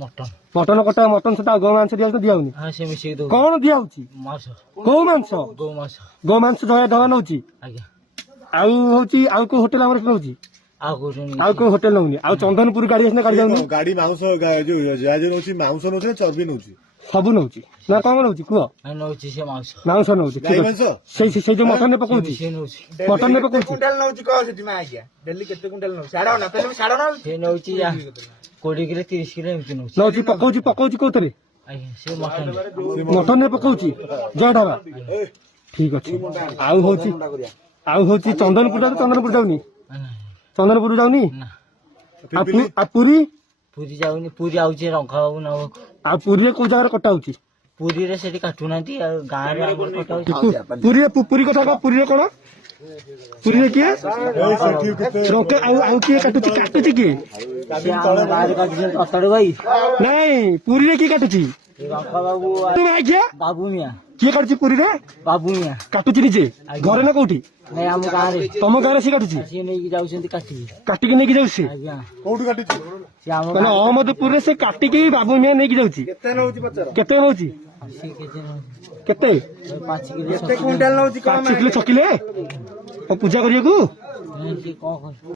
mutton କଟା mutton ସେଟା ଗୋ ମାଂସ ଦିଆଯାଉଛି ଦିଆହଉନି କଣ ଦିଆହଉଛି ଗୋ ମାଂସ ଧଳା ନଉଛି ଆଉ ହଉଛି ଆଉ କୋଉ ହୋଟେଲ ଆମର ନଉଛି ଆଉ କୋଉ ହୋଟେଲ ନଉନି ଆଉ ଚନ୍ଦନପୁର ଗାଡି ଆସିଲେ ଗାଡି ଯାଉନି ଗାଡି ମାଉଁସ ନଉଛି ମାଉଁସ ନଉଛି ଚର୍ବି ନଉଛି ସବୁ ନଉଛି ନା କଣ ନଉଛି କୁହ ମାଉଁସ ନଉଛି ସେଇ ଯୋଉ ମଟନ ରେ ପକଉଛି ମଟନ ରେ ପକଉଛି ନଉଛି ପକଉଛି କୋଉଥିରେ ମଟନ ରେ ପକଉଛି ଜୟ ଢାବା ଠିକ ଅଛି ଆଉ ହଉଛି ଚନ୍ଦନପୁର ଯାଉନି ଚନ୍ଦନପୁର ଯାଉନି ଆଉ ପୁରୀ ଯାଉନି ପୁରୀ ଆଉଛି ରଙ୍ଗ ବାବୁ ନବ ଆଉ ପୁରୀରେ କୋଉ ଜାଗାରେ କଟା ହଉଛି ପୁରୀରେ ସେଠି କାଟୁନାହାନ୍ତି ଆଉ ଗାଁରେ ପୁରୀ କଥା କହ ପୁରୀରେ କଣ ପୁରୀରେ କିଏ ଆଉ କିଏ କାଟୁଛି କିଏ ନାଇଁ ପୁରୀରେ କିଏ କାଟୁଛି ବାବୁ ମିଆ କିଏ କାଟୁଛି ପୁରୀରେ ବାବୁ ମିଆ କାଟୁଛି ନିଜେ ଘରେ ନା କୋଉଠି ଆମ ଗାଁରେ ତମ ଗାଁରେ ସିଏ କାଟୁଛି ସିଏ ନେଇକି ଯାଉଛନ୍ତି କାଟିକି ନେଇକି ଯାଉଛି ସେ କୋଉଠି କାଟିଛି ମାନେ ଅହମ୍ମଦପୁରରେ ସେ କାଟିକି ବାବୁ ମିଆ ନେଇକି ଯାଉଛି କେତେ ନଉଛି କେତେ 5 କିଲୋ ଛକିଲେ ପୂଜା କରିବାକୁ କିଲୋ